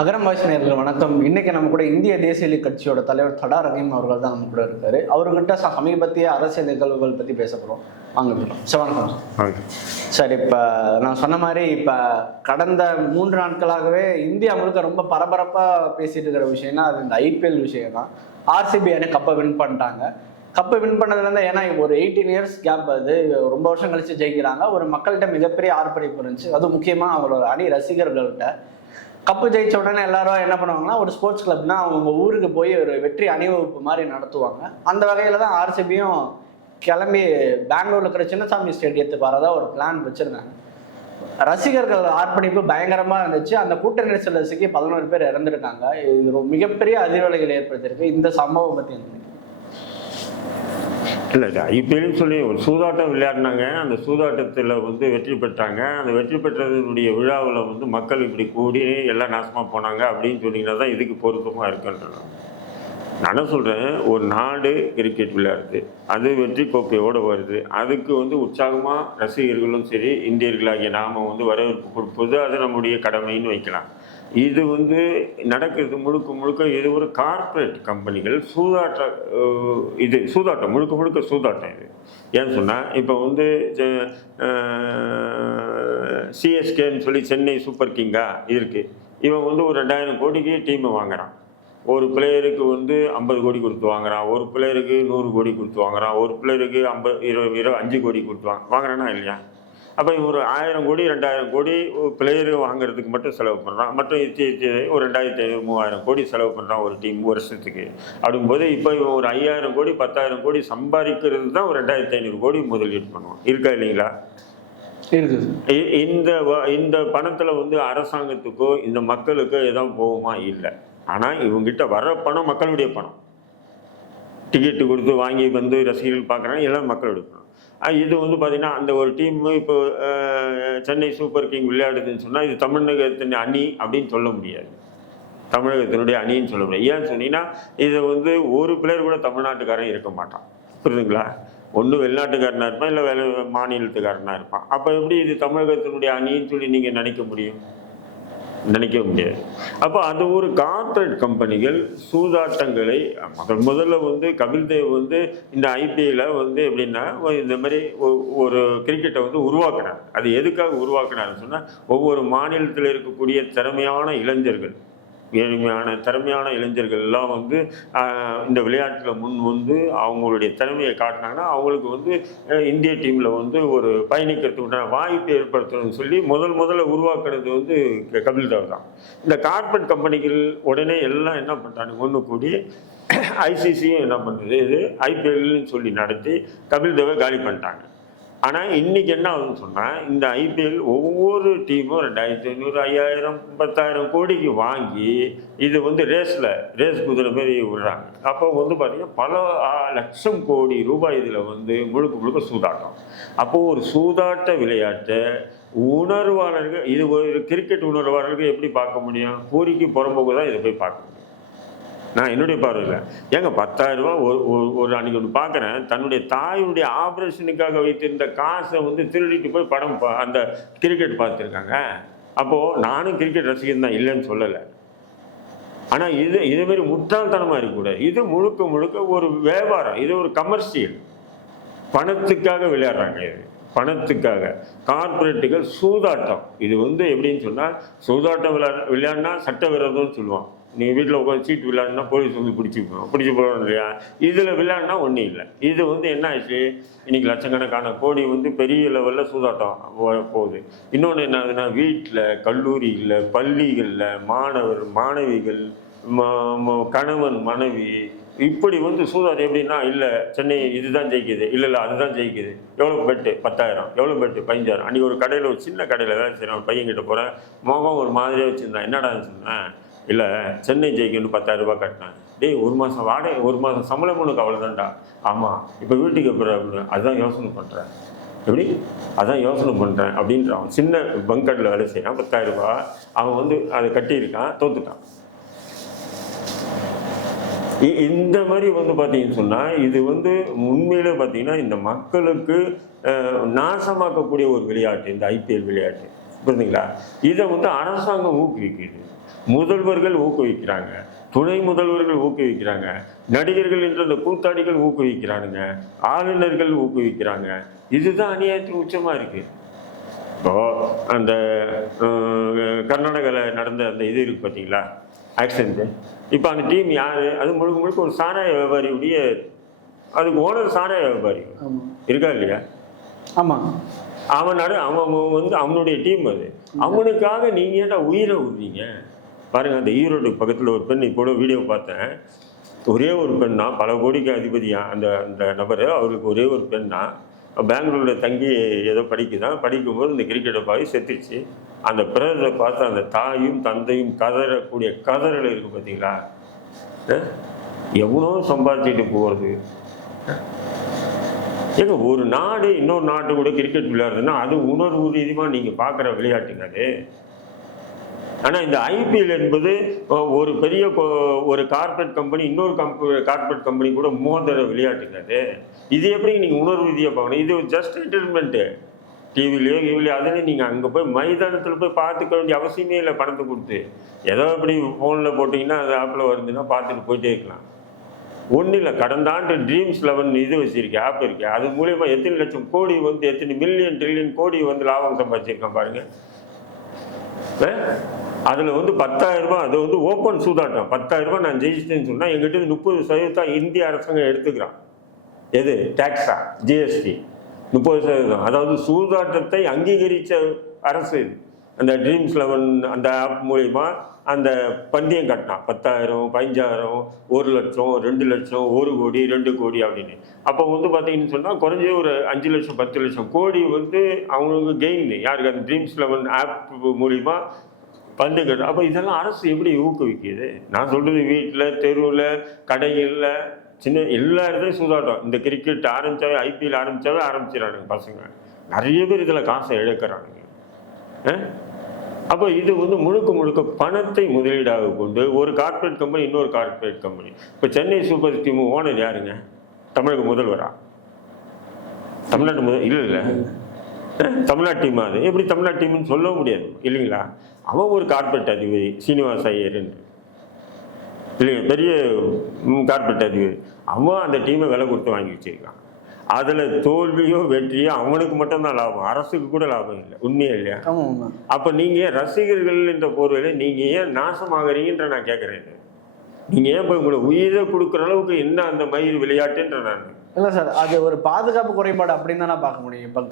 அகரம் voice வணக்கம். இன்னைக்கு நம்ம கூட இந்திய தேசிய லீக் கட்சியோட தலைவர் தடா ரஹீம் அவர்கள் தான் நம்ம கூட இருக்காரு. அவர்கிட்ட சமீபத்திய அரசியல் நிகழ்வுகள் பத்தி பேச வாங்க போகலாம். சார் வணக்கம். சார். இப்போ நான் சொன்ன மாதிரி இப்போ கடந்த மூன்று நாட்களாகவே இந்தியா முழுக்க ரொம்ப பரபரப்பாக பேசிட்டு இருக்கிற விஷயம்னா அது இந்த ஐபிஎல் விஷயம் தான். ஆர்சிபி அணி கப்பை வின் பண்ணிட்டாங்க. கப்பை வின் பண்ணதுலேருந்து ஏன்னா ஒரு எயிட்டீன் இயர்ஸ் கேப் அது. ரொம்ப வருஷம் கழிச்சு ஜெயிக்கிறாங்க. ஒரு மக்கள்கிட்ட மிகப்பெரிய ஆர்ப்பரிப்பு இருந்துச்சு. அது முக்கியமாக அவங்களோட அணி ரசிகர்கள்ட்ட. கப்பு ஜெயிச்ச உடனே எல்லாரும் என்ன பண்ணுவாங்கன்னா ஒரு ஸ்போர்ட்ஸ் கிளப்னா அவங்க ஊருக்கு போய் ஒரு வெற்றி அணிவகுப்பு மாதிரி நடத்துவாங்க. அந்த வகையில் தான் ஆர்சிபியும் கிளம்பி பெங்களூர்ல இருக்கிற சின்னசாமி ஸ்டேடியத்துக்கு வரதா ஒரு பிளான் வச்சிருந்தாங்க. ரசிகர்கள் ஆர்ப்பணிப்பு பயங்கரமா இருந்துச்சு. அந்த கூட்ட நெரிசல் சிக்கி பதினோரு பேர் இறந்துருக்காங்க. இது ஒரு மிகப்பெரிய அதிர்வலைகள் ஏற்படுத்தியிருக்கு. இந்த சம்பவம் பத்தி இல்லை இது ஐபிஎல்னு சொல்லி ஒரு சூதாட்டம் விளையாடினாங்க. அந்த சூதாட்டத்தில் வந்து வெற்றி பெற்றாங்க. அந்த வெற்றி பெற்றதனுடைய விழாவில் வந்து மக்கள் இப்படி கூடி எல்லாம் நாசமாக போனாங்க அப்படின்னு சொன்னீங்கன்னா தான் இதுக்கு பொருத்தமாக இருக்குன்றது நான் என்ன சொல்கிறேன் ஒரு நாடு கிரிக்கெட் விளையாடுது. அது வெற்றி கோப்பையோடு வருது. அதுக்கு வந்து உற்சாகமாக ரசிகர்களும் சரி இந்தியர்களாகிய நாம வந்து வரவேற்பு கொடுப்பது அது நம்முடைய கடமைன்னு வைக்கலாம். இது வந்து நடக்கிறது முழுக்க முழுக்க இது ஒரு கார்ப்பரேட் கம்பெனிகள் சூதாட்ட இது சூதாட்டம் முழுக்க முழுக்க சூதாட்டம் இது. ஏன்னு சொன்னால் இப்போ வந்து சிஎஸ்கேன்னு சொல்லி சென்னை சூப்பர் கிங்கா இருக்குது இவன் வந்து ஒரு ரெண்டாயிரம் கோடிக்கு டீமை வாங்குறான். ஒரு பிளேயருக்கு வந்து ஐம்பது கோடி கொடுத்து வாங்குறான். ஒரு பிளேயருக்கு நூறு கோடி கொடுத்து வாங்குறான். ஒரு பிளேயருக்கு ஐம்பது இருபது இருபது அஞ்சு கோடி கொடுத்து வாங்க வாங்குறானா இல்லையா? அப்போ ஒரு ஆயிரம் கோடி ரெண்டாயிரம் கோடி பிளேயர் வாங்குறதுக்கு மட்டும் செலவு பண்ணுறான் மற்றும் இத்தி ஒரு ரெண்டாயிரத்தி ஐநூறு மூவாயிரம் கோடி செலவு பண்ணுறான் ஒரு டீம் வருஷத்துக்கு. அப்படிங்கும்போது இப்போ இவன் ஒரு ஐயாயிரம் கோடி பத்தாயிரம் கோடி சம்பாதிக்கிறது தான் ஒரு ரெண்டாயிரத்தி ஐநூறு கோடி முதலீடு பண்ணுவான். இருக்கா இல்லைங்களா? இந்த இந்த பணத்தில் வந்து அரசாங்கத்துக்கோ இந்த மக்களுக்கோ எதாவது போகுமா? இல்லை. ஆனால் இவங்ககிட்ட வர்ற பணம் மக்களுடைய பணம். டிக்கெட்டு கொடுத்து வாங்கி வந்து ரசிகர்கள் பார்க்குறாங்க எல்லாம் மக்களுடைய பணம். இது வந்து பார்த்திங்கன்னா அந்த ஒரு டீம் இப்போ சென்னை சூப்பர் கிங் விளையாடுதுன்னு சொன்னால் இது தமிழகத்தின் அணி அப்படின்னு சொல்ல முடியாது. தமிழகத்தினுடைய அணின்னு சொல்ல முடியாது. ஏன்னு சொன்னீங்கன்னா இதை வந்து ஒரு பிளேயர் கூட தமிழ்நாட்டுக்காரன் இருக்க மாட்டான். புரியுதுங்களா? ஒன்று வெளிநாட்டுக்காரனாக இருப்பான் இல்லை வேலை மாநிலத்துக்காரனாக இருப்பான். அப்போ எப்படி இது தமிழகத்தினுடைய அணின்னு சொல்லி நீங்கள் நினைக்க முடியும்? நினைக்க முடியாது. அப்போ அது ஒரு கார்ப்பரேட் கம்பெனிகள் சூதாட்டங்களை முதல் முதல்ல வந்து கபில் தேவ் வந்து இந்த ஐபிஎல்ல வந்து எப்படின்னா இந்த மாதிரி ஒ- ஒரு கிரிக்கெட்டை வந்து உருவாக்குனார். அது எதுக்காக உருவாக்குனாருன்னு சொன்னால் ஒவ்வொரு மாநிலத்தில் இருக்கக்கூடிய திறமையான இளைஞர்கள் ஏழ்மையான திறமையான இளைஞர்கள் எல்லாம் வந்து இந்த விளையாட்டில் முன் வந்து அவங்களுடைய திறமையை காட்டினாங்கன்னா அவங்களுக்கு வந்து இந்திய டீமில் வந்து ஒரு பயணிக்கிறதுக்கு வாய்ப்பு ஏற்படுத்தணும்னு சொல்லி முதல் முதல்ல உருவாக்குனது வந்து கபில்தேவ் கபில் தேவ் தான். இந்த கார்பரேட் கம்பெனிகள் உடனே எல்லாம் என்ன பண்ணுறாங்க ஒன்று கூடி ஐசிசியும் என்ன பண்ணுறது இது ஐபிஎல்னு சொல்லி நடத்தி கபில் தேவை காலி பண்ணிட்டாங்க. ஆனால் இன்னைக்கு என்ன ஆகுதுன்னு சொன்னால் இந்த ஐபிஎல் ஒவ்வொரு டீமும் ரெண்டாயிரத்தி ஐநூறு ஐயாயிரம் பத்தாயிரம் கோடிக்கு வாங்கி இது வந்து ரேஸில் ரேஸ் குதிரை மாதிரி விடுறாங்க. அப்போ வந்து பார்த்திங்கன்னா பல லட்சம் கோடி ரூபாய் இதில் வந்து முழுக்க முழுக்க சூதாட்டம். அப்போது ஒரு சூதாட்ட விளையாட்டை உணர்வாளர்கள் இது ஒரு கிரிக்கெட் உணர்வாளர்கள் எப்படி பார்க்க முடியும்? பூரிக்கு புறம்போக்கு தான் இதை போய் பார்க்க முடியும். நான் என்னுடைய பார்வையில். ஏங்க பத்தாயிரம் ரூபா ஒரு ஒரு- ஒரு அன்னைக்கு ஒன்று பார்க்குறேன். தன்னுடைய தாயுடைய ஆப்ரேஷனுக்காக வைத்திருந்த காசை வந்து திருடிட்டு போய் படம் பா- அந்த கிரிக்கெட் பார்த்துருக்காங்க. அப்போது நானும் கிரிக்கெட் ரசிகன் தான் இல்லைன்னு சொல்லலை. ஆனால் இது இதேமாரி முட்டாள்தனமாக இருக்கக்கூடாது. இது முழுக்க முழுக்க ஒரு வியாபாரம். இது ஒரு கமர்ஷியல் பணத்துக்காக விளையாடுறாங்க இது. பணத்துக்காக. கார்ப்பரேட்டுகள் சூதாட்டம். இது வந்து எப்படின்னு சொன்னால் சூதாட்டம் விளையாட விளையாடினா சட்டவிரோதம்னு சொல்லுவான் நீ வீட்டில் உட்காந்து சீட்டு விளையாடுனா போலீஸ் வந்து பிடிச்சி பிடிச்சி போகணும் இல்லையா இதில் விளையாடினா ஒன்றும் இல்லை. இது வந்து என்ன ஆச்சு? இன்றைக்கி லட்சக்கணக்கான கோடி வந்து பெரிய லெவலில் சூதாட்டம் போகுது. இன்னொன்று என்ன ஆகுதுன்னா வீட்டில் கல்லூரியில் பள்ளிகளில் மாணவர் மாணவிகள் ம- கணவன் மனைவி இப்படி வந்து சூதாட்டம் எப்படின்னா இல்லை சென்னை இதுதான் ஜெயிக்குது இல்லை இல்லை அதுதான் ஜெயிக்குது. எவ்வளோ பெட்டு பத்தாயிரம். எவ்வளோ பெட்டு பதினஞ்சாயிரம். அன்றைக்கி ஒரு கடையில் ஒரு சின்ன கடையில் வேலை செய்கிறேன் பையன் பையன்கிட்ட போகிறேன் முகம் ஒரு மாதிரியாக வச்சுருந்தேன். என்னடா சொன்னேன் இல்லை சென்னை ஜெயிக்கணும் பத்தாயிரம் ரூபாய் கட்டினேன் டேய் ஒரு மாதம் வாடகை ஒரு மாதம் சம்பளம் உனக்கு அவ்வளோதான்டா ஆமாம் இப்போ வீட்டுக்கு அப்புறம் அதுதான் யோசனை பண்ணுறேன் எப்படி? அதான் யோசனை பண்ணுறேன் அப்படின்றான். சின்ன பங்கட்டில் வேலை செய்கிறான் பத்தாயிரம் அவன் வந்து அதை கட்டியிருக்கான் தோத்துட்டான். இ- இந்த மாதிரி வந்து பார்த்தீங்கன்னு சொன்னால் இது வந்து உண்மையிலே பார்த்தீங்கன்னா இந்த மக்களுக்கு நாசமாக்கக்கூடிய ஒரு விளையாட்டு இந்த ஐபிஎல் விளையாட்டு. புரியுதுங்களா இதை வந்து அரசாங்கம் ஊக்குவிக்குது. முதல்வர்கள் ஊக்குவிக்கிறாங்க. துணை முதல்வர்கள் ஊக்குவிக்கிறாங்க. நடிகர்கள் என்ற அந்த கூத்தாடிகள் ஊக்குவிக்கிறானுங்க. ஆளுநர்கள் ஊக்குவிக்கிறாங்க. இதுதான் அநியாயத்தின் உச்சமா இருக்கு. இப்போ அந்த கர்நாடகாவில் நடந்த அந்த இது இருக்கு பார்த்தீங்களா ஆக்சிடென்ட்டு இப்போ அந்த டீம் யார்? அது முழுக்க முழுக்க ஒரு சாராய வியாபாரியுடைய அதுக்கு ஓனர் சாராய வியாபாரி. இருக்கா இல்லையா? ஆமா. அவன் நடு அவன் வந்து அவனுடைய டீம் அது. அவனுக்காக நீங்க ஏன்டா உயிரை விடுறீங்க பாருங்கள் அந்த ஈரோடு பக்கத்தில் ஒரு பெண் இப்போ வீடியோ பார்த்தேன். ஒரே ஒரு பெண்ணா பல கோடிக்கு அதிபதியா அந்த அந்த நபர் அவருக்கு ஒரே ஒரு பெண்ணா. பெங்களூரில் தங்கி ஏதோ படிக்குதான் படிக்கும்போது இந்த கிரிக்கெட்டை பாய் செத்துருச்சு. அந்த பிறரை பார்த்து அந்த தாயும் தந்தையும் கதறக்கூடிய கதறல் இருக்குது பார்த்தீங்களா எவ்வளோ சம்பாதிச்சுட்டு போகிறது ஏங்க ஒரு நாடு இன்னொரு நாட்டு கூட கிரிக்கெட் விளையாடுறதுன்னா அது உணர்வு ரீதியாக நீங்கள் பார்க்குற விளையாட்டுங்க அது. ஆனால் இந்த ஐபிஎல் என்பது ஒரு பெரிய ஒரு கார்பரேட் கம்பெனி இன்னொரு கம்ப கார்பரேட் கம்பெனி கூட மோதிர விளையாட்டுங்க அது இது எப்படி நீங்கள் உணர்வு ரீதியாக பார்க்கணும்? இது ஜஸ்ட் என்டர்டைன்மெண்ட்டு டிவிலையோ கிவிலையோ அதில் நீங்கள் அங்கே போய் மைதானத்தில் போய் பார்த்துக்க வேண்டிய அவசியமே இல்லை பணத்தை கொடுத்து. ஏதோ இப்படி ஃபோனில் போட்டிங்கன்னா அது ஆப்பில் வருதுன்னா பார்த்துட்டு போயிட்டே இருக்கலாம். ஒன்றும் இல்லை கடந்த ஆண்டு ட்ரீம்ஸ் லெவன் இது வச்சுருக்கேன் ஆப் இருக்கு. அது மூலயமா எத்தனை லட்சம் கோடி வந்து எத்தனை மில்லியன் ட்ரில்லியன் கோடி வந்து லாபம் சம்பாதிச்சிருக்கான் பாருங்கள் அதில் வந்து பத்தாயிரம் ரூபாய் அது வந்து ஓப்பன் சூதாட்டம். பத்தாயிரம் ரூபாய் நான் ஜெயிச்சிட்டேன்னு சொன்னால் எங்கிட்ட முப்பது சதவீதம் இந்திய அரசாங்கம் எடுத்துக்கிறான். எது? டேக்ஸா ஜிஎஸ்டி முப்பது சதவீதம். அதாவது சூதாட்டத்தை அங்கீகரித்த அரசு இது. அந்த ட்ரீம்ஸ் லெவன் அந்த ஆப் மூலிமா அந்த பந்தயம் கட்டினான். பத்தாயிரம் பதினஞ்சாயிரம் ஒரு லட்சம் ரெண்டு லட்சம் ஒரு கோடி ரெண்டு கோடி அப்படின்னு. அப்போ வந்து பார்த்தீங்கன்னு சொன்னால் குறைஞ்ச ஒரு அஞ்சு லட்சம் பத்து லட்சம் கோடி வந்து அவங்களுக்கு கெயின் யாருக்கு? அந்த ட்ரீம்ஸ் லெவன் ஆப் மூலிமா பந்து அப்போ இதெல்லாம் அரசு எப்படி ஊக்குவிக்குது? நான் சொல்கிறது வீட்டில் தெருவில் கடைகளில் சின்ன எல்லா இடத்துலையும் சூதாட்டம். இந்த கிரிக்கெட் ஆரம்பித்தாவே ஐபிஎல் ஆரம்பிச்சாவே ஆரம்பிச்சிடறானுங்க பசங்க. நிறைய பேர் இதில் காசை இழக்கிறானுங்க. அப்போ இது வந்து முழுக்க முழுக்க பணத்தை முதலீடாக கொண்டு ஒரு கார்ப்பரேட் கம்பெனி இன்னொரு கார்ப்பரேட் கம்பெனி இப்போ சென்னை சூப்பர் டீம் ஓனர் யாருங்க? தமிழக முதல்வரா? தமிழ்நாட்டு முதல் இல்லை இல்லை. தமிழ்நாட்டு டீம் அது. எப்படி தமிழ்நாட்டு டீம்னு சொல்லவும் முடியாது. இல்லைங்களா? அவன் ஒரு கார்பரேட் அதிபதி சீனிவாச ஐயர்னு இல்லைங்க பெரிய கார்பரேட் அதிபதி. அவன் அந்த டீமை விலை கொடுத்து வாங்கி வச்சிருக்கான். அதில் தோல்வியோ வெற்றியோ அவனுக்கு மட்டும்தான் லாபம். அரசுக்கு கூட லாபம் இல்லை. உண்மையா இல்லையா? அப்போ நீங்கள் ரசிகர்கள் என்ற போர்வையில் நீங்கள் ஏன் நாசமாகறீங்கன்ற நான் கேட்குறேன் நீங்கள் ஏன் போய் உங்களை உயிரை கொடுக்குற அளவுக்கு என்ன அந்த மயிர் விளையாட்டுன்ற நான் இல்ல சார் அது ஒரு பாதுகாப்பு குறைபாடு அப்படின்னு தான் பார்க்க முடியும் இப்ப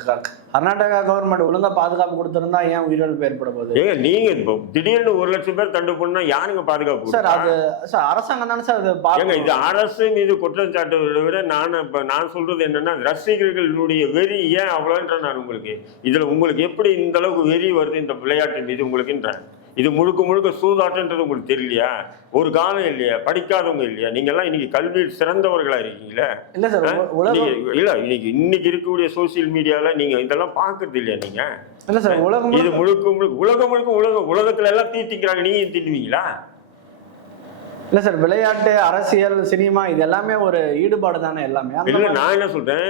கர்நாடகா கவர்மெண்ட் ஒழுங்கா பாதுகாப்பு கொடுத்திருந்தா ஏன் உயிரிழப்பு ஏற்பட போகுது ஏங்க நீங்க இப்போ திடீர்னு ஒரு லட்சம் பேர் தண்டு பண்ணா யாருங்க பாதுகாப்பு சார்? அது சார் அரசாங்கம் தானே சார் அது. இது அரசு மீது குற்றம் சாட்டுவதை விட நான் இப்ப நான் சொல்றது என்னன்னா ரசிகர்களுடைய வெறி ஏன் அவ்வளோன்ற நான் உங்களுக்கு இதுல உங்களுக்கு எப்படி இந்த அளவுக்கு வெறி வருது இந்த விளையாட்டு மீது உங்களுக்குன்றேன் இது முழுக்க முழுக்க சூதாட்டன்றது உங்களுக்கு தெரியலையா? ஒரு காலம் இல்லையா? படிக்காதவங்க இல்லையா? நீங்க எல்லாம் இன்னைக்கு கல்வியில் சிறந்தவர்களா இருக்கீங்களே? இல்ல சார் இன்னைக்கு இன்னைக்கு இருக்கக்கூடிய சோசியல் மீடியால நீங்க இதெல்லாம் பாக்குறது இல்லையா நீங்க? இல்ல சார் உலகம் இது முழுக்க- முழுக்க உலகம் முழுக்க உலகம் உலகத்துல எல்லாம் தீ திங்கிறாங்க நீங்க தின்னுவீங்களா இல்ல சார் விளையாட்டு அரசியல் சினிமா இது எல்லாமே ஒரு ஈடுபாடு தானே எல்லாமே? இல்ல நான் என்ன சொல்றேன்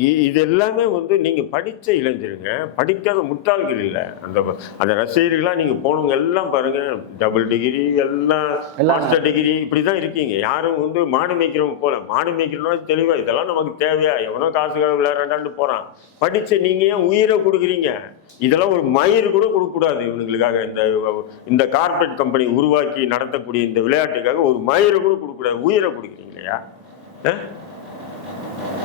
இ- இது எல்லாமே வந்து நீங்க படிச்ச இளைஞருங்க படிக்காத முட்டாள்கள் இல்ல. அந்த அந்த ரசிகர்களா நீங்க போனவங்க எல்லாம் பாருங்க டபுள் டிகிரி எல்லாம் மாஸ்டர் டிகிரி இப்படிதான் இருக்கீங்க. யாரும் வந்து மாடு மேய்க்கிறவங்க போல மாடு மேய்க்கிறோம்னா தெளிவா இதெல்லாம் நமக்கு தேவையா? எவனோ காசுக்காக விளையாடுறான்னு போறான். படிச்ச நீங்க ஏன் உயிரை கொடுக்குறீங்க? இதெல்லாம் ஒரு மயிர் கூட கொடுக்க கூடாது இவனுங்களுக்காக. இந்த இந்த கார்ப்பரேட் கம்பெனி உருவாக்கி நடத்தக்கூடிய இந்த விளையாட்டுக்காக ஒரு மயிரை கூட கொடுக்க கூடாது உயிரை கொடுக்குறீங்க இல்லையா?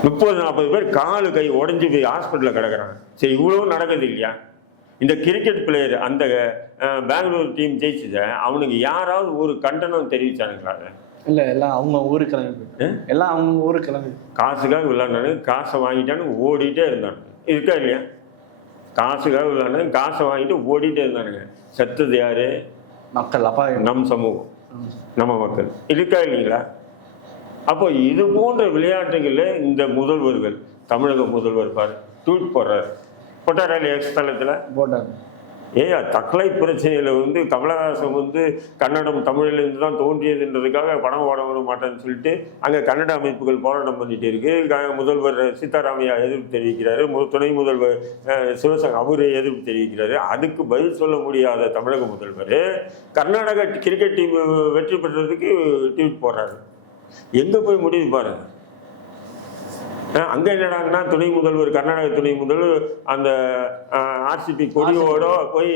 முப்பது நாற்பது பேர் காலு கை உடஞ்சி போய் ஹாஸ்பிட்டலில் கிடக்குறாங்க. சரி இவ்வளவு நடக்குது இல்லையா? இந்த கிரிக்கெட் பிளேயர் அந்த பெங்களூர் டீம் ஜெயிச்சத அவனுக்கு யாராவது ஒரு கண்டனம் தெரிவிச்சானுங்களா? இல்ல எல்லாம் அவங்க ஊருக்கு கிளம்பி. எல்லாம் அவங்க ஊருக்கு கிளம்பி காசுக்காக விளையாடுனானு காசை வாங்கிட்டானு ஓடிட்டே இருந்தானு இருக்கா இல்லையா? காசுக்காக விளையாடுனாங்க காசை வாங்கிட்டு ஓடிட்டே இருந்தானுங்க. செத்தது யாரு? மக்கள் அப்பா நம் சமூகம். நம்ம மக்கள். இருக்கா இல்லைங்களா? அப்போ இது போன்ற விளையாட்டுகளில் இந்த முதல்வர்கள் தமிழக முதல்வர் பாரு ட்வீட் போடுறாரு. போட்டாரா இல்லையா? எக்ஸ் தளத்தில்? போட்டாங்க ஏய் தக்கலை பிரச்சனையில் வந்து கமலஹாசன் வந்து கன்னடம் தமிழிலிருந்து தான் தோன்றியதுன்றதுக்காக படம் ஓட விட மாட்டேன்னு சொல்லிட்டு அங்கே கன்னட அமைப்புகள் போராட்டம் பண்ணிட்டு இருக்கு முதல்வர் சீதாராமையா எதிர்ப்பு தெரிவிக்கிறாரு. மு- துணை முதல்வர் அஹ், சிவசங்கர் எதிர்ப்பு தெரிவிக்கிறாரு. அதுக்கு பதில் சொல்ல முடியாத தமிழக முதல்வர் கர்நாடகா கிரிக்கெட் டீம் வெற்றி பெற்றதுக்கு ட்வீட் போடுறாரு. எங்கே போய் முடிவு பாருங்கள் அங்க என்னடாங்கன்னா துணை முதல்வர் கர்நாடக துணை முதல்வர் அந்த ஆர்சிபி கொடியோட போய்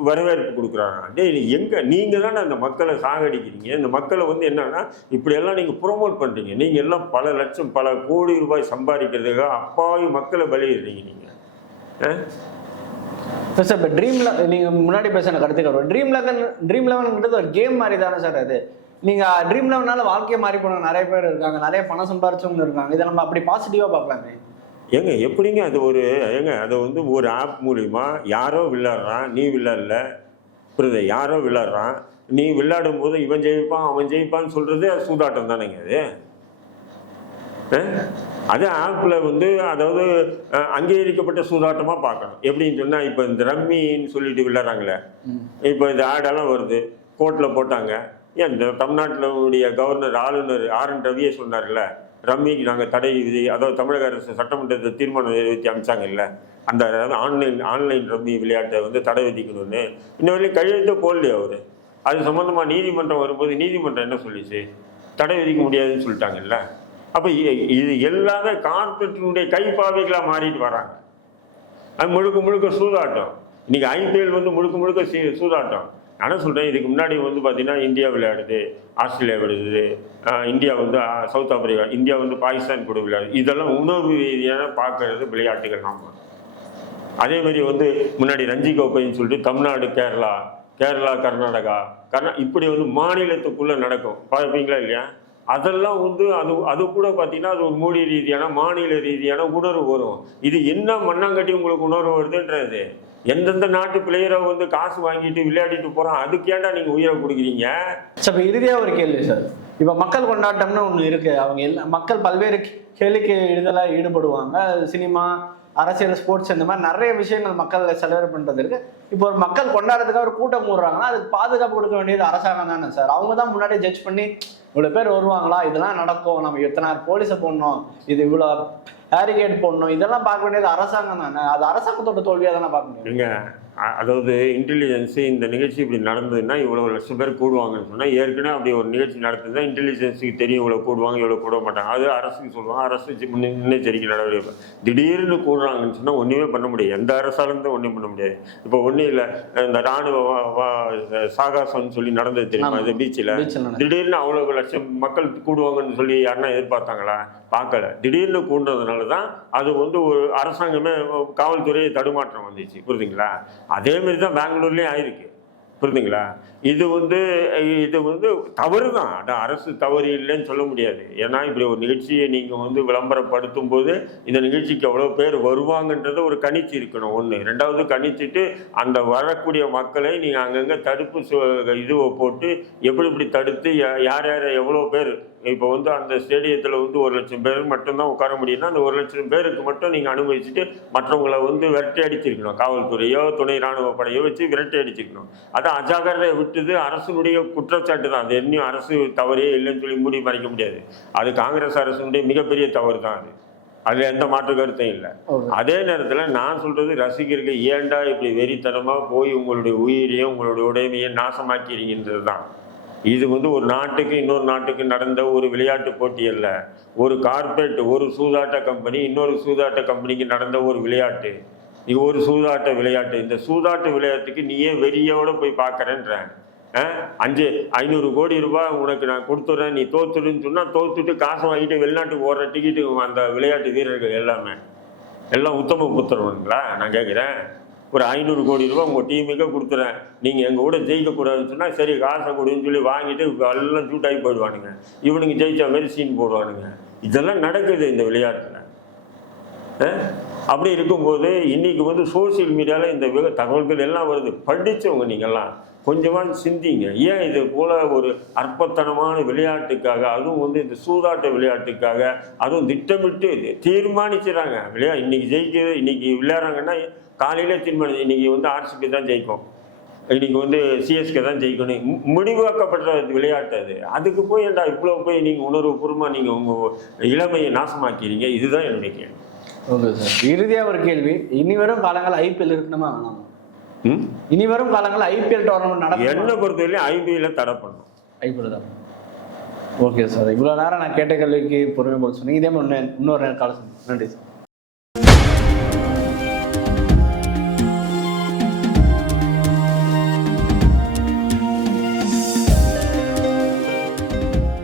வரவேற்பு கொடுக்குறாங்க. டேய் நீ எங்க நீங்க தானே அந்த மக்களை சாகடிக்கிறீங்க. இந்த மக்களை வந்து என்னன்னா இப்படியெல்லாம் நீங்க ப்ரோமோட் பண்றீங்க. நீங்க எல்லாம் பல லட்சம் பல கோடி ரூபாய் சம்பாதிக்கிறதுக்காக அப்பாவி மக்களை பலியிடுறீங்க நீங்க. அஹ்? சார் இப்போ ட்ரீம்ல நீங்க முன்னாடி பேசின கருத்துக்கு ட்ரீம் லெவன் ட்ரீம் லெவன்ன்றது ஒரு கேம் மாதிரி தானே சார் அது. நீங்க ட்ரீம் லெவனால வாழ்க்கையை மாறி போன நிறைய பேர் இருக்காங்க. நிறைய பணம் சம்பாரிச்சவங்க இருக்காங்க. இதை நம்ம அப்படி பாசிட்டிவா பார்க்கலாமே ஏங்க எப்படிங்க அது ஒரு ஏங்க அது வந்து ஒரு ஆப் மூலிமா யாரோ விளையாடுறான் நீ விளையாடல. புரியுது? யாரோ விளையாடுறான். நீ விளையாடும் போது இவன் ஜெயிப்பான் அவன் ஜெயிப்பான்னு சொல்றது அது சூதாட்டம் தானேங்க அது? அது ஆப்பில் வந்து அதாவது அங்கீகரிக்கப்பட்ட சூதாட்டமாக பார்க்கணும். எப்படின்னு சொன்னால் இப்போ இந்த ரம்மின்னு சொல்லிட்டு விளையாடுறாங்களே. இப்போ இந்த ஆடெல்லாம் வருது. கோர்ட்டில் போட்டாங்க. ஏன் இந்த தமிழ்நாட்டினுடைய கவர்னர் ஆளுநர் ஆர் என் ரவியே சொன்னார்ல ரம்மிக்கு நாங்கள் தடை விதி அதாவது தமிழக அரசு சட்டமன்றத்தை தீர்மானம் நிறைவேற்றி அமைச்சாங்கல்ல அந்த அதாவது ஆன்லைன் ஆன்லைன் ரம்மி விளையாட்டை வந்து தடை விதிக்கணும்னு. இன்ன வரையும் கையெழுத்து போடலையே அவர். அது சம்மந்தமாக நீதிமன்றம் வரும்போது நீதிமன்றம் என்ன சொல்லிச்சு? தடை விதிக்க முடியாதுன்னு சொல்லிட்டாங்கல்ல. அப்போ இது எல்லாமே கார்பரேட்டினுடைய கைப்பாவைகளாக மாறிட்டு வராங்க. அது முழுக்க முழுக்க சூதாட்டம். இன்றைக்கி ஐபிஎல் வந்து முழுக்க முழுக்க சீ- சூதாட்டம். நான் சொல்கிறேன் இதுக்கு முன்னாடி வந்து பார்த்தீங்கன்னா இந்தியா விளையாடுது ஆஸ்திரேலியா விளையாடுது இந்தியா வந்து சவுத் ஆப்பிரிக்கா இந்தியா வந்து பாகிஸ்தான் கூட விளையாடுது. இதெல்லாம் உணர்வு ரீதியான பார்க்கறது விளையாட்டுகள் நாம் அதே மாதிரி வந்து முன்னாடி ரஞ்சி கோப்பைன்னு சொல்லிட்டு தமிழ்நாடு கேரளா கேரளா கர்நாடகா கர்நா இப்படி வந்து மாநிலத்துக்குள்ளே நடக்கும். பார்ப்பீங்களா இல்லையா? அதெல்லாம் வந்து அது அது கூட பார்த்தீங்கன்னா அது ஒரு மொழி ரீதியான மாநில ரீதியான உணர்வு வரும். இது என்ன மண்ணாங்கட்டி உங்களுக்கு உணர்வு வருதுன்றது? எந்தெந்த நாட்டு பிளேயரை வந்து காசு வாங்கிட்டு விளையாடிட்டு போகிறான் அதுக்கேண்டா நீங்கள் உயிரை கொடுக்குறீங்க? சார் இப்போ இறுதியாக ஒரு கேள்வி சார். இப்போ மக்கள் கொண்டாட்டம்னு ஒன்று இருக்கு. அவங்க எல்லா மக்கள் பல்வேறு கேளிக்கை இதெல்லாம் ஈடுபடுவாங்க. சினிமா அரசியல் ஸ்போர்ட்ஸ் இந்த மாதிரி நிறைய விஷயங்கள் மக்கள் செலவு பண்ணுறது இருக்கு. இப்போ ஒரு மக்கள் கொண்டாடுறதுக்காக ஒரு கூட்டம் கூடுறாங்கன்னா அதுக்கு பாதுகாப்பு கொடுக்க வேண்டியது அரசாங்கம் தானே சார். அவங்க தான் முன்னாடி ஜட்ஜ் பண்ணி இவ்வளோ பேர் வருவாங்களா? இதெல்லாம் நடக்கும். நம்ம எத்தனை போலீஸை போடணும்? இது இவ்வளோ பேரிகேட் போடணும். இதெல்லாம் பார்க்க வேண்டியது அரசாங்கம் தானே. அது அரசாங்கத்தோட தோல்வியாக தானே பார்க்க முடியும். அதாவது இன்டெலிஜென்ஸு இந்த நிகழ்ச்சி இப்படி நடந்ததுன்னா இவ்வளோ லட்சம் பேர் கூடுவாங்கன்னு சொன்னால் ஏற்கனவே அப்படி ஒரு நிகழ்ச்சி நடத்துனா இன்டெலிஜென்ஸுக்கு தெரியும் இவ்வளோ கூடுவாங்க இவ்வளோ கூட மாட்டாங்க. அது அரசுக்கு சொல்லுவாங்க. அரசு சி- முன்ன- முன்னெச்சரிக்கை நடவடிக்கை திடீர்னு கூடுறாங்கன்னு சொன்னால் ஒன்றுமே பண்ண முடியாது. எந்த அரசாலும் ஒன்றும் பண்ண முடியாது. இப்போ ஒன்றும் இல்லை. இந்த ராணுவ சாகாசம்னு சொல்லி நடந்தது தெரியுமா. இது பீச்சில். திடீர்னு அவ்வளோ லட்சம் மக்கள் கூடுவாங்கன்னு சொல்லி யாருன்னா எதிர்பார்த்தாங்களா? பார்க்கல. திடீர்னு கூண்டதுனால தான் அது வந்து ஒரு அரசாங்கமே காவல்துறையை தடுமாற்றம் வந்துச்சு. புரியுதுங்களா அதே மாதிரி தான் பெங்களூர்லேயும் ஆயிருக்கு. புரியுதுங்களா இது வந்து இது வந்து தவறு தான். அதான் அரசு தவறு இல்லைன்னு சொல்ல முடியாது. ஏன்னா இப்படி ஒரு நிகழ்ச்சியை நீங்கள் வந்து விளம்பரப்படுத்தும் போது இந்த நிகழ்ச்சிக்கு எவ்வளோ பேர் வருவாங்கன்றதை ஒரு கணிச்சு இருக்கணும். ஒன்று ரெண்டாவது கணிச்சிட்டு அந்த வரக்கூடிய மக்களை நீங்கள் அங்கங்கே தடுப்பு சு- இதுவை போட்டு எப்படி இப்படி தடுத்து யார் யார் எவ்வளோ பேர் இப்போ வந்து அந்த ஸ்டேடியத்தில் வந்து ஒரு லட்சம் பேர் மட்டும்தான் உட்கார முடியும்னா அந்த ஒரு லட்சம் பேருக்கு மட்டும் நீங்கள் அனுமதிச்சுட்டு மற்றவங்களை வந்து விரட்டி அடிச்சிருக்கணும். காவல்துறையோ துணை ராணுவ படையோ வச்சு விரட்டி அடிச்சிருக்கணும். அது அஜாக்கிரதை விட்டது அரசுடைய குற்றச்சாட்டு தான். அது இன்னும் அரசு தவறே இல்லைன்னு சொல்லி மூடி மறைக்க முடியாது. அது காங்கிரஸ் அரசுடைய மிகப்பெரிய தவறு தான் அது. அதில் எந்த மாற்று கருத்தும் இல்லை. அதே நேரத்தில் நான் சொல்றது ரசிகர்கள் ஏன்டா இப்படி வெறித்தனமாக போய் உங்களுடைய உயிரையும் உங்களுடைய உடைமையும் நாசமாக்கிறீங்கன்றது தான் இது வந்து ஒரு நாட்டுக்கு இன்னொரு நாட்டுக்கு நடந்த ஒரு விளையாட்டு போட்டி அல்ல. ஒரு கார்ப்பரேட் ஒரு சூதாட்ட கம்பெனி இன்னொரு சூதாட்ட கம்பெனிக்கு நடந்த ஒரு விளையாட்டு. இது ஒரு சூதாட்ட விளையாட்டு. இந்த சூதாட்ட விளையாட்டுக்கு நீ ஏன் வெறியோட போய் பார்க்குறேன்றேன் அஞ்சு ஐநூறு கோடி ரூபாய் உனக்கு நான் கொடுத்துட்றேன் நீ தோத்துடுன்னு சொன்னால் தோத்துட்டு காசு வாங்கிட்டு வெளிநாட்டுக்கு ஓடுற டிக்கெட்டு அந்த விளையாட்டு வீரர்கள் எல்லாமே. எல்லாம் உத்தம புத்திரவங்களா நான் கேட்குறேன் ஒரு ஐநூறு கோடி ரூபாய் உங்கள் டீமுக்கே கொடுத்துறேன். நீங்கள் எங்கள் கூட ஜெயிக்கக்கூடாதுன்னு சொன்னால் சரி காசை கொடுன்னு சொல்லி வாங்கிட்டு எல்லாம் சூட்டாகி போயிடுவானுங்க. இவனுங்க ஜெயித்தா மாதிரி சீன் போடுவானுங்க. இதெல்லாம் நடக்குது இந்த விளையாட்டில். அப்படி இருக்கும்போது இன்றைக்கி வந்து சோஷியல் மீடியாவில் இந்த தகவல்கள் எல்லாம் வருது. படித்தவங்க நீங்கள்லாம் கொஞ்சமாக சிந்திங்க. ஏன் இது போல் ஒரு அற்பத்தனமான விளையாட்டுக்காக அதுவும் வந்து இந்த சூதாட்ட விளையாட்டுக்காக அதுவும் திட்டமிட்டு தீர்மானிச்சுறாங்க. விளையா இன்றைக்கி ஜெயிக்கிறது இன்றைக்கி விளையாடுறாங்கன்னா காலையில தீர்மானம் இன்னைக்கு வந்து ஆர்சிபி தான் ஜெயிக்கும். இன்னைக்கு வந்து சிஎஸ்கே தான் ஜெயிக்கணும். மு- முடிவாக்கப்படுற விளையாட்டு அது. அதுக்கு போய் ஏன்டா இவ்வளோ போய் நீங்கள் உணர்வுபூர்வமாக நீங்கள் உங்கள் இளமையை நாசமாக்கிறீங்க? இதுதான் என்னுடைய கேள்வி. Okay sir. இறுதியா ஒரு கேள்வி. இனி வரும் காலங்கள் ஐபிஎல் இருக்கணுமா வேணாமா? ம்? இனி வரும் காலங்கள் ஐபிஎல் டோர்னமெண்ட் நடக்கும்? என்னை பொறுத்தவரையிலும் ஐபிஎல்ல தடை பண்ணும் ஐபிஎல் தான். Okay sir. இவ்வளோ நேரம் நான் கேட்ட கேள்விக்கு பொறுமை போல் சொன்னீங்க. இதே மாதிரி இன்னொரு நேரம் கால நன்றி சார்.